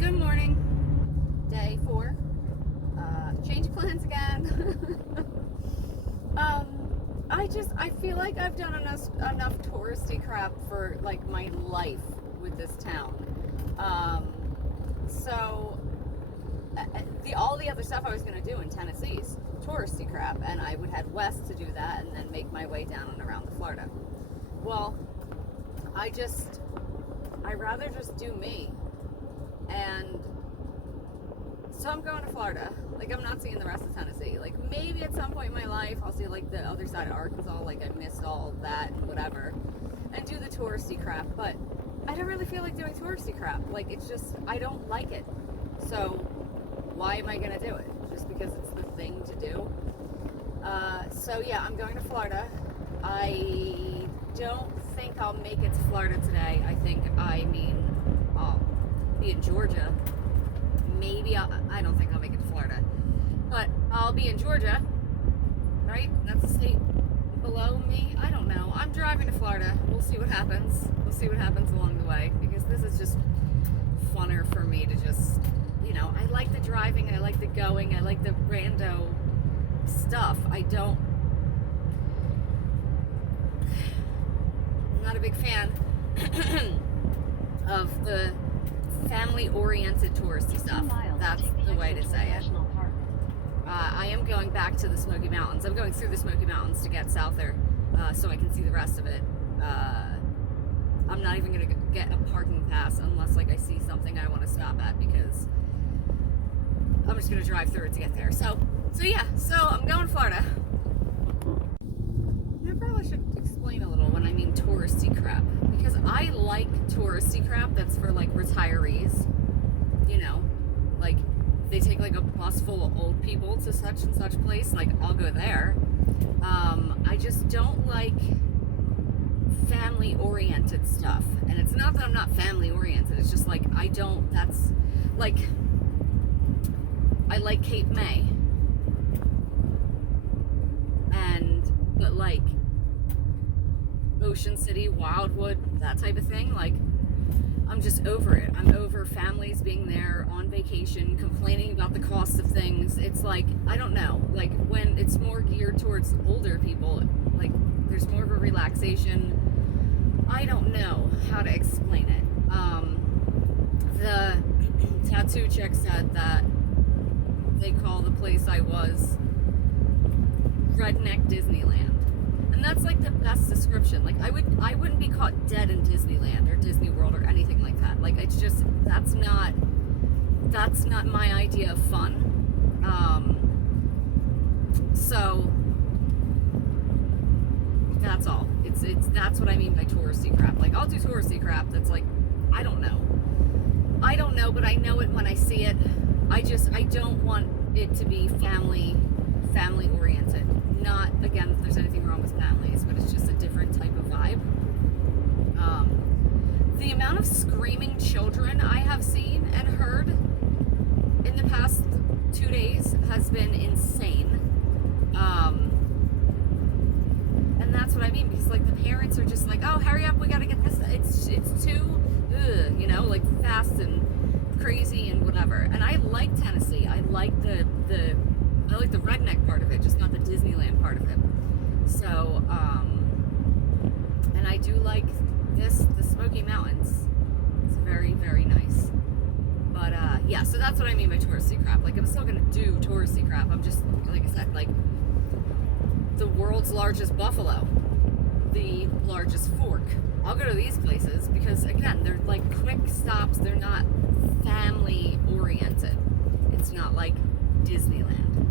Good morning. Day 4. Change of plans again. I feel like I've done enough touristy crap for like my life with this town. All the other stuff I was gonna do in Tennessee's touristy crap, and I would head west to do that, and then make my way down and around to Florida. Well, I'd rather just do me. And so I'm going to Florida. Like, I'm not seeing the rest of Tennessee. Like, maybe at some point in my life I'll see like the other side of Arkansas. Like, I missed all that and whatever, and do the touristy crap. But I don't really feel like doing touristy crap. Like, it's just, I don't like it. So why am I gonna do it? Just because it's the thing to do? So yeah, I'm going to Florida. I don't think I'll make it to Florida today. I'll be in Georgia. Maybe I don't think I'll make it to Florida, but I'll be in Georgia, right? That's the state below me. I don't know. I'm driving to Florida. We'll see what happens. We'll see what happens along the way, because this is just funner for me to just, I like the driving, I like the going, I like the rando stuff. I'm not a big fan of the family-oriented touristy stuff. That's the way to say it. I am going back to the Smokey Mountains. I'm going through the Smokey Mountains to get south there, so I can see the rest of it. I'm not even going to get a parking pass unless I see something I want to stop at, because I'm just going to drive through it to get there. So I'm going to Florida. I probably should explain a little when I mean touristy crap, because I like touristy crap that's for retirees. Like they take a bus full of old people to such and such place. I'll go there. I just don't like family oriented stuff, and it's not that I'm not family oriented. It's just I like Cape May, but Ocean City, Wildwood, that type of thing, I'm just over it. I'm over families being there on vacation, complaining about the cost of things. It's I don't know, when it's more geared towards older people, there's more of a relaxation. I don't know how to explain it. The tattoo chick said that they call the place I was Redneck Disneyland. And that's the best description. I wouldn't be caught dead in Disneyland or Disney World or anything like that. It's just, that's not my idea of fun. So that's all. That's what I mean by touristy crap. I'll do touristy crap that's I don't know, but I know it when I see it. I don't want it to be family oriented. Not, again, if there's anything wrong with families, but it's just a different type of vibe. The amount of screaming children I have seen and heard in the past 2 days has been insane. And that's what I mean, because the parents are just oh, hurry up, we gotta get this. It's too, fast and crazy and whatever. And I like Tennessee. I like the redneck part of it, just not the Disneyland part of it. So, and I do like the Smokey Mountains. It's very, very nice. But, yeah, so that's what I mean by touristy crap. I'm still gonna do touristy crap. I'm just, like I said, the world's largest buffalo, the largest fork. I'll go to these places because, again, they're quick stops. They're not family oriented. It's not like Disneyland,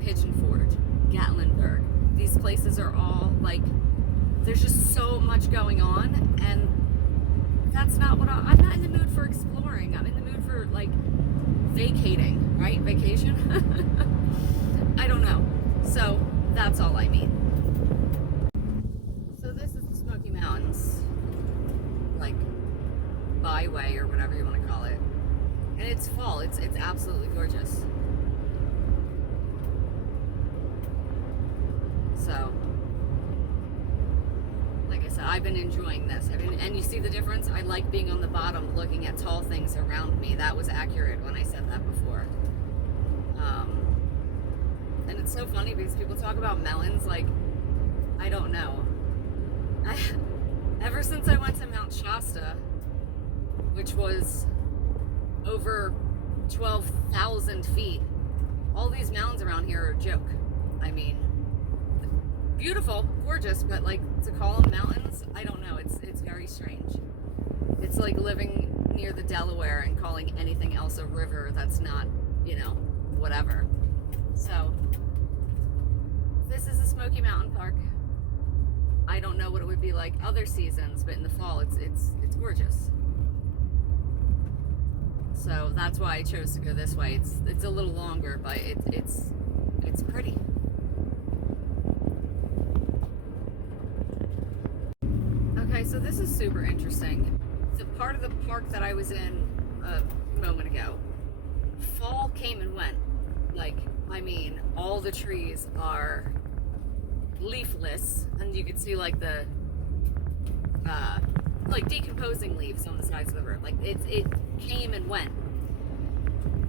Pigeon Forge, Gatlinburg. These places are all there's just so much going on, and that's not what I'm not in the mood for exploring. I'm in the mood for vacating, right? Vacation. I don't know. So that's all I mean. So this is the Smoky Mountains, byway or whatever you want to call it, and it's fall. It's absolutely gorgeous. So, like I said, I I've been enjoying this. And you see the difference? I like being on the bottom looking at tall things around me. That was accurate when I said that before. And it's so funny because people talk about mountains like, I don't know. Ever since I went to Mount Shasta, which was over 12,000 feet, all these mountains around here are a joke. I mean, beautiful, gorgeous, but like to call them mountains, I don't know. It's very strange. It's like living near the Delaware and calling anything else a river that's not, whatever. So, this is the Smokey Mountain Park. I don't know what it would be like other seasons, but in the fall, it's gorgeous. So that's why I chose to go this way. It's a little longer, but it's pretty. Okay, so this is super interesting. The part of the park that I was in a moment ago, fall came and went. All the trees are leafless, and you can see like the decomposing leaves on the sides of the road. Like it came and went.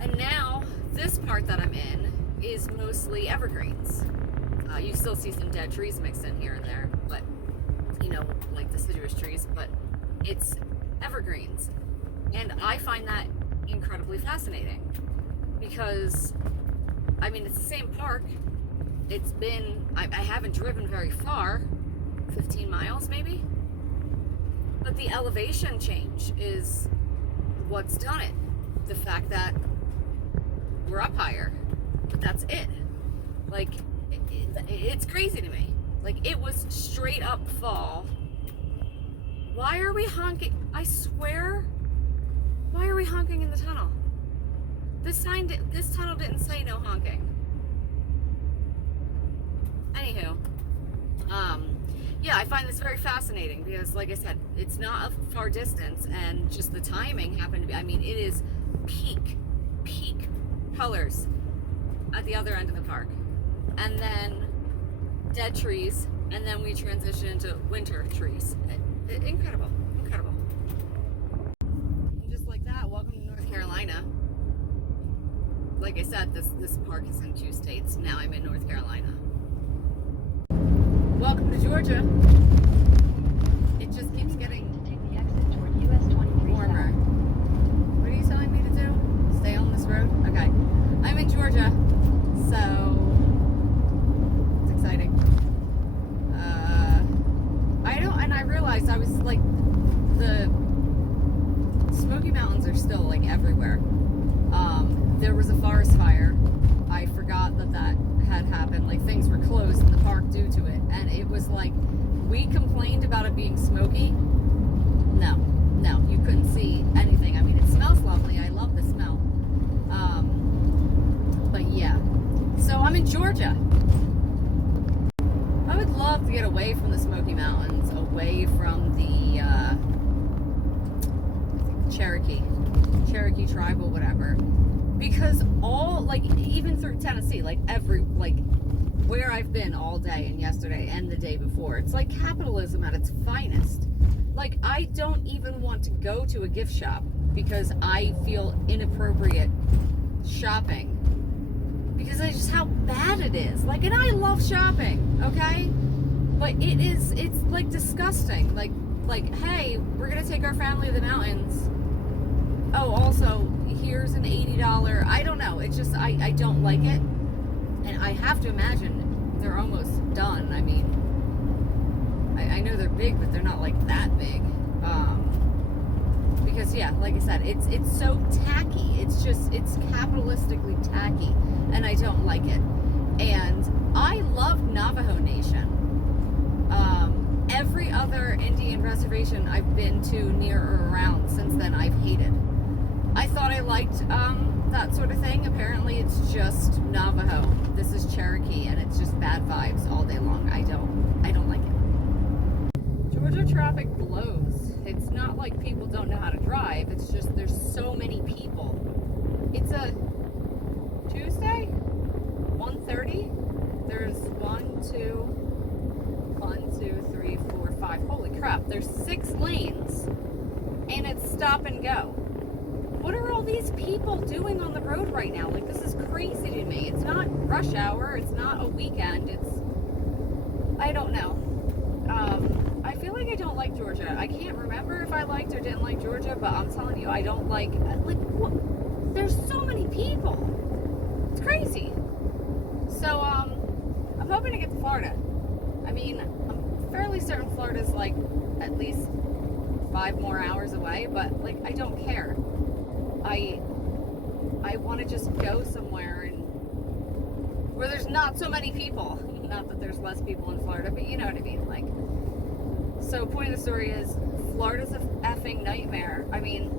And now this part that I'm in is mostly evergreens. You still see some dead trees mixed in here and there, but like deciduous trees, but it's evergreens. And I find that incredibly fascinating because it's the same park. It's been, I haven't driven very far, 15 miles maybe, but the elevation change is what's done it. The fact that we're up higher, but that's it. Like, it's crazy to me. Like, it was straight up fall. Why are we honking? I swear, why are we honking in the tunnel? This tunnel didn't say no honking. Anywho, yeah, I find this very fascinating because, like I said, it's not a far distance, and just the timing happened to be, it is peak colors at the other end of the park, and then dead trees, and then we transition into winter trees. Incredible. And just like that, welcome to North Carolina. Like I said, this park is in 2 states. Now I'm in North Carolina. Welcome to Georgia. It just keeps getting warmer. What are you telling me to do? Stay on this road? Okay. I'm in Georgia, so it's exciting. I realized I was like, the Smoky Mountains are still like everywhere. There was a forest fire. I forgot that had happened. Like, things were closed in the park due to it, and it was like, we complained about it being smoky. No, you couldn't see anything. It smells lovely. I love the smell. But yeah, so I'm in Georgia. I would love to get away from the Smoky Mountains, away from the Cherokee tribal, whatever. Because even through Tennessee, where I've been all day and yesterday and the day before, it's like capitalism at its finest. Like, I don't even want to go to a gift shop because I feel inappropriate shopping. Because it's just how bad it is. Like, and I love shopping, okay? But it's like disgusting. Like, hey, we're gonna take our family to the mountains. Oh, also, here's an $80, I don't know, it's just, I don't like it, and I have to imagine they're almost done. I know they're big, but they're not like that big, because yeah, like I said, it's so tacky, it's capitalistically tacky, and I don't like it. And I love Navajo Nation. Every other Indian reservation I've been to, near or around since then, I've hated. I thought I liked that sort of thing. Apparently it's just Navajo. This is Cherokee, and it's just bad vibes all day long. I don't like it. Georgia traffic blows. It's not like people don't know how to drive. It's just there's so many people. It's a Tuesday, 1:30. There's 1, 2, 3, 4, 5. 85. Holy crap, there's 6 lanes and it's stop and go. What are all these people doing on the road right now? Like, this is crazy to me. It's not rush hour, it's not a weekend, I don't know. I feel like I don't like Georgia. I can't remember if I liked or didn't like Georgia, but I'm telling you, I don't like what? There's so many people. It's crazy. So, I'm hoping to get to Florida. I mean, I'm fairly certain Florida's like at least 5 more hours away, but like, I don't care. I want to just go somewhere and where there's not so many people. Not that there's less people in Florida, but you know what I mean. Like, so point of the story is, Florida's a effing nightmare. I mean,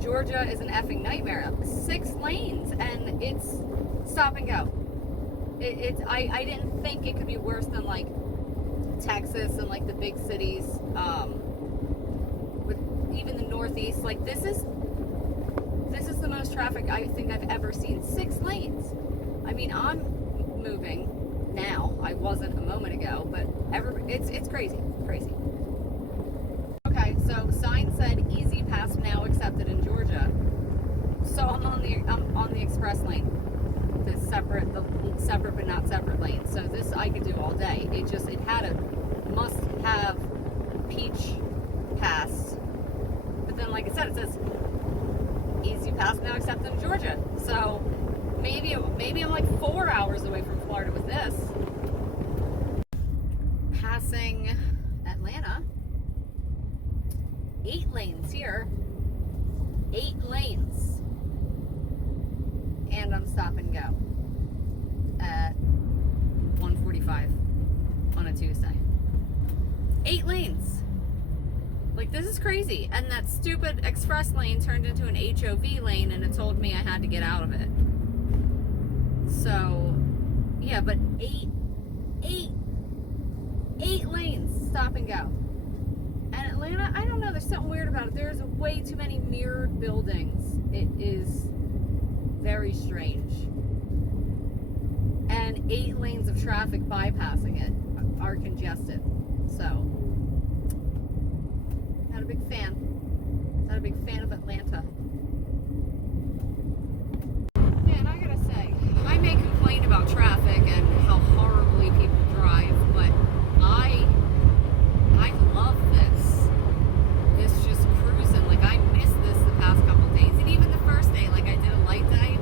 Georgia is an effing nightmare. 6 lanes and it's stop and go. I didn't think it could be worse than like Texas and like the big cities, with even the Northeast. Like, this is the most traffic I think I've ever seen. 6 lanes. I mean, I'm moving now. I wasn't a moment ago, but it's crazy. Okay, so sign said easy pass now accepted in Georgia. So I'm on the express lane. The separate but not separate lane. So this I could do all day. It had a must have peach pass. But then, like I said, it says easy pass now accepted in Georgia. So maybe I'm like 4 hours away from Florida with this. Passing Atlanta. 8 lanes here. 8 lanes. And I'm stop and go at 1:45 on a Tuesday. 8 lanes. Like, this is crazy. And that stupid express lane turned into an HOV lane and it told me I had to get out of it. So, yeah, but 8 lanes, stop and go. And Atlanta, I don't know, there's something weird about it. There's way too many mirrored buildings. It is very strange. And 8 lanes of traffic bypassing it are congested. So, not a big fan. Not a big fan of Atlanta. Man, I gotta say, I may complain about traffic and how horribly people drive, but I love this. This just cruising. Like, I missed this the past couple days. And even the first day, like, I did a light day.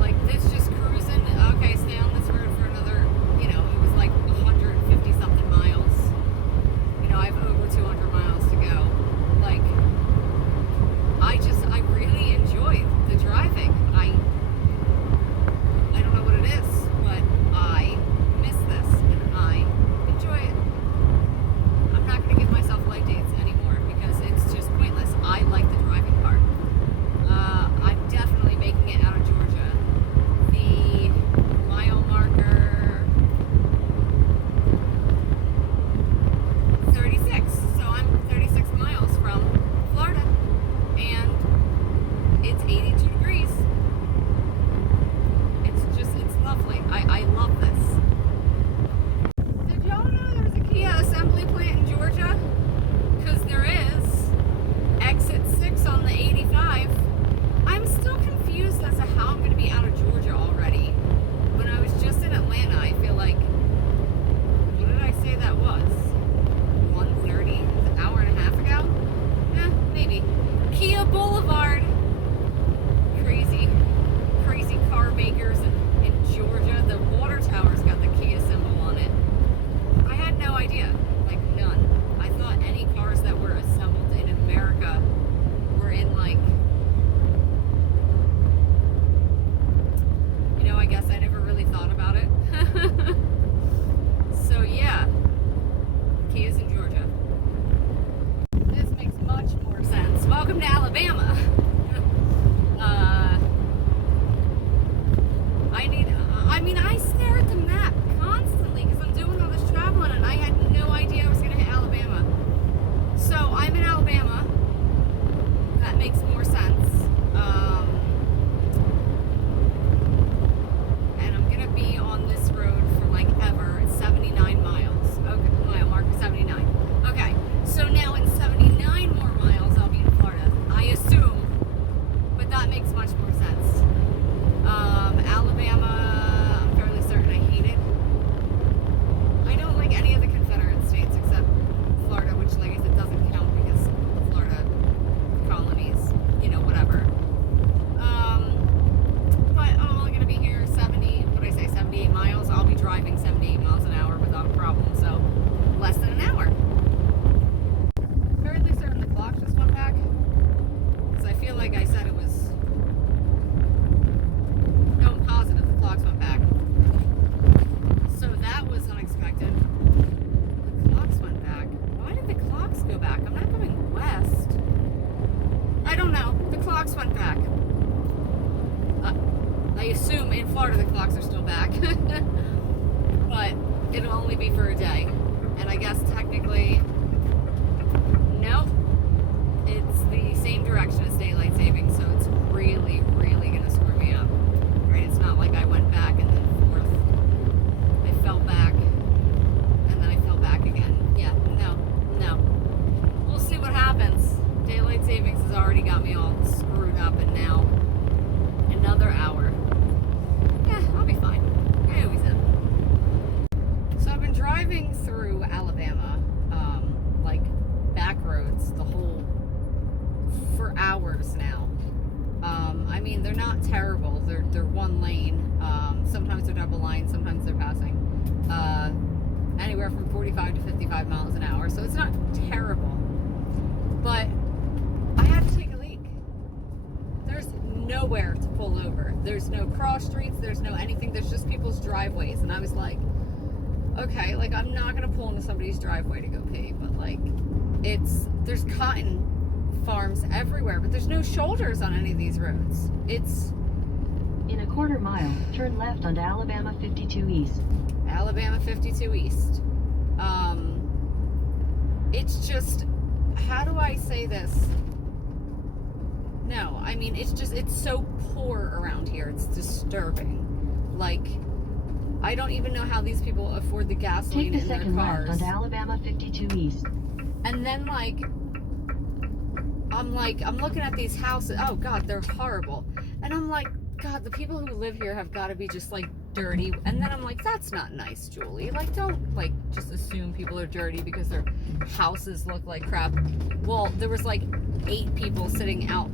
Like, this just cruising. Okay, stay on this road for another, you know, it was like 150 something miles. You know, I have over 200 miles to go. Like, I really enjoy the driving. I don't know what it is, but I miss this and I enjoy it. I'm not going to give myself light dates anymore because it's just pointless. I like the driving part. I'm definitely making it out of Georgia. The mile marker 36. So I'm 36 miles from Florida and it's 82 degrees. It's lovely. I love this. Did y'all know there's a Kia assembly plant in Georgia? Because there is. Exit 6 on the 85. I'm still confused as to how I'm going to be out of Georgia already. When I was just in Atlanta, I feel like, what did I say that was? 1:30? An hour and a half ago? Maybe. Kia Boulevard. that makes much more sense. Alabama, I'm fairly certain I hate it. I don't like any of the Confederate states except Florida, which, like I said, doesn't count because Florida colonies, you know, whatever. But I'm only going to be here 78 miles. I'll be driving 78 miles an hour without a problem, so less than an hour. Fairly certain the clock just went back, because I feel like I said it was... No, I'm positive the clocks went back. So that was unexpected. The clocks went back. Why did the clocks go back? I'm not going west. I don't know. The clocks went back. I assume in Florida the clocks are still back. But it'll only be for a day. And I guess technically, nope. It's the same direction as daylight savings, so it's really, really going to screw me up. Right? It's not like I went back and then forth. I fell back, and then I fell back again. Yeah, no. We'll see what happens. Daylight savings has already got me all screwed up, and now another hour. Yeah, I'll be fine. I always am. So I've been driving through Alabama, like back roads for hours now. I mean, they're not terrible. They're one lane. Sometimes they're double line. Sometimes they're passing. Anywhere from 45 to 55 miles an hour. So it's not terrible. But I had to take a leak. There's nowhere to pull over. There's no cross streets. There's no anything. There's just people's driveways. And I was like, okay, like I'm not gonna pull into somebody's driveway to go pee, but like there's cotton farms everywhere, but there's no shoulders on any of these roads. It's in a quarter mile, turn left onto Alabama 52 East. Alabama 52 East. It's just, how do I say this? No, I mean, it's so poor around here. It's disturbing. Like, I don't even know how these people afford the gasoline in their cars. Take the second left onto Alabama 52 East. And then, I'm looking at these houses. Oh, God, they're horrible. And I'm like, God, the people who live here have got to be just, like, dirty. And then I'm like, that's not nice, Julie. Like, don't, like, just assume people are dirty because their houses look like crap. Well, there was, like, 8 people sitting out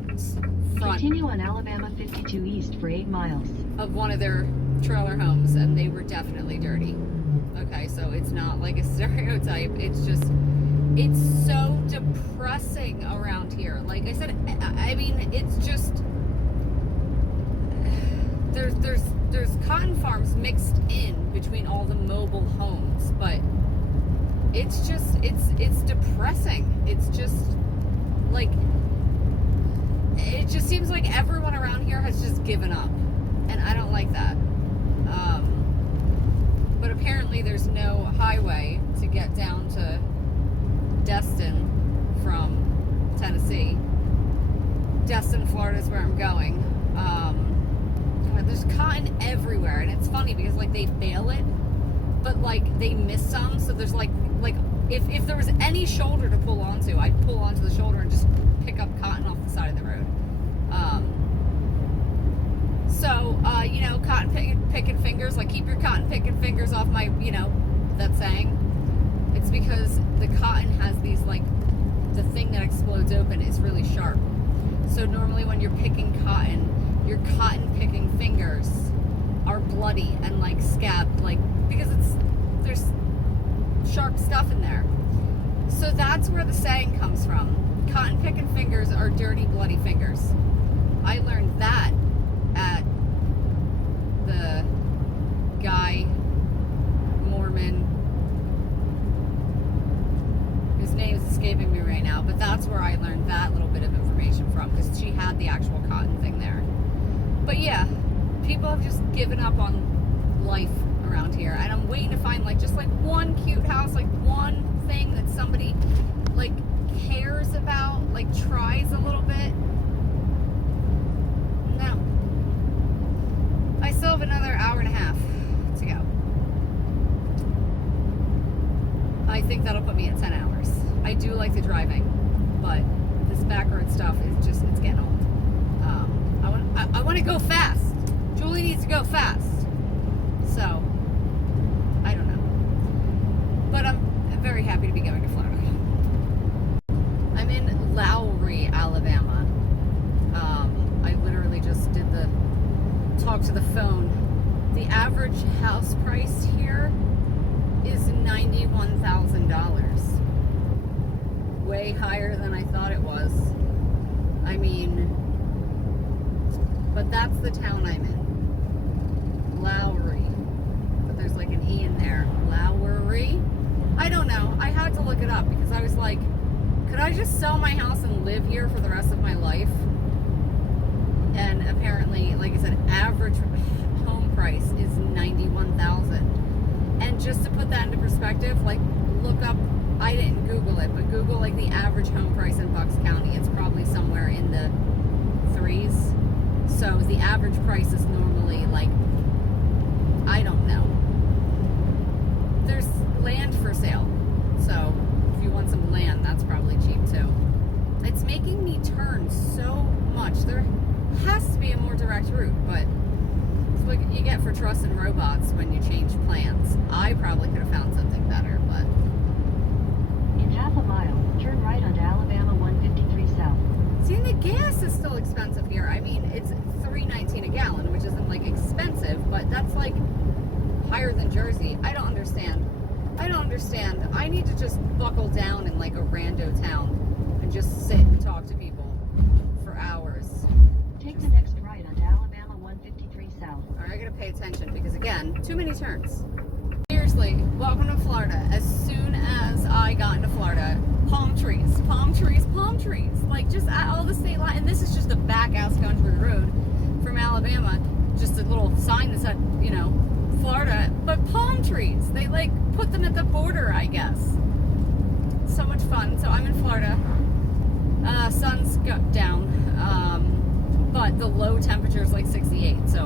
front. Continue on Alabama 52 East for 8 miles. Of one of their trailer homes, and they were definitely dirty. Okay, so it's not like a stereotype. It's just, it's so depressing around here. Like I said, I mean, it's just, there's cotton farms mixed in between all the mobile homes, but it's just, it's depressing. It's just like, it just seems like everyone around here has just given up, and I don't like that. But apparently there's no highway to get down to Destin from Tennessee. Destin, Florida is where I'm going. There's cotton everywhere, and it's funny because like they bale it, but like they miss some. So there's like if there was any shoulder to pull onto, I'd pull onto the shoulder and just pick up cotton off the side of the road. So you know, cotton picking fingers, like keep your cotton picking fingers off my, you know, that saying. It's because the cotton has these, like, the thing that explodes open is really sharp. So normally when you're picking cotton, your cotton picking fingers are bloody and like scabbed, like, because there's sharp stuff in there. So that's where the saying comes from. Cotton picking fingers are dirty, bloody fingers. I learned that at the guy, Mormon, his name's escaping me right now, but that's where I learned that little bit of information from, because she had the actual cotton thing there. But yeah, people have just given up on life around here, and I'm waiting to find like just like one cute house, like one thing that somebody like cares about, like tries a little bit. No. I still have another hour and a half to go. I think that'll put me at 10 hours. I do like the driving, but this back road stuff is just, it's getting old. I want to go fast. Julie needs to go fast. So, I don't know. But I'm very happy to be going to Florida. I'm in Lowry, Alabama. I literally just did the talk to the phone. The average house price here is $91,000. Way higher than I thought it was. I mean, but that's the town I'm in. Lowry. But there's like an E in there. Lowry? I don't know. I had to look it up because I was like, could I just sell my house and live here for the rest of my life? And apparently, like I said, average home price is $91,000. And just to put that into perspective, like look up, I didn't Google it, but Google like the average home price in Bucks County. It's probably somewhere in the threes. So the average price is normally like, I don't know. There's land for sale. So if you want some land, that's probably cheap too. It's making me turn so much. There has to be a more direct route, but it's what you get for trusting robots when you change plans. I probably could have found something better, but... In half a mile, turn right onto Alabama 153 South. See, the gas is still expensive here. I mean, it's $3.19 a gallon, which isn't like expensive, but that's like higher than Jersey. I don't understand. I need to just buckle down in like a rando town and just sit and talk to people for hours. Take the next right onto Alabama 153 South. All right, I gotta pay attention because again, too many turns. Seriously, welcome to Florida. As soon as I got into Florida, palm trees, palm trees, palm trees. Like just at all the state line, and this is just a back ass country road from Alabama. Just a little sign that said, you know, Florida, but palm trees. They like put them at the border, I guess. So much fun. So I'm in Florida. Sun's down, but the low temperature is like 68. So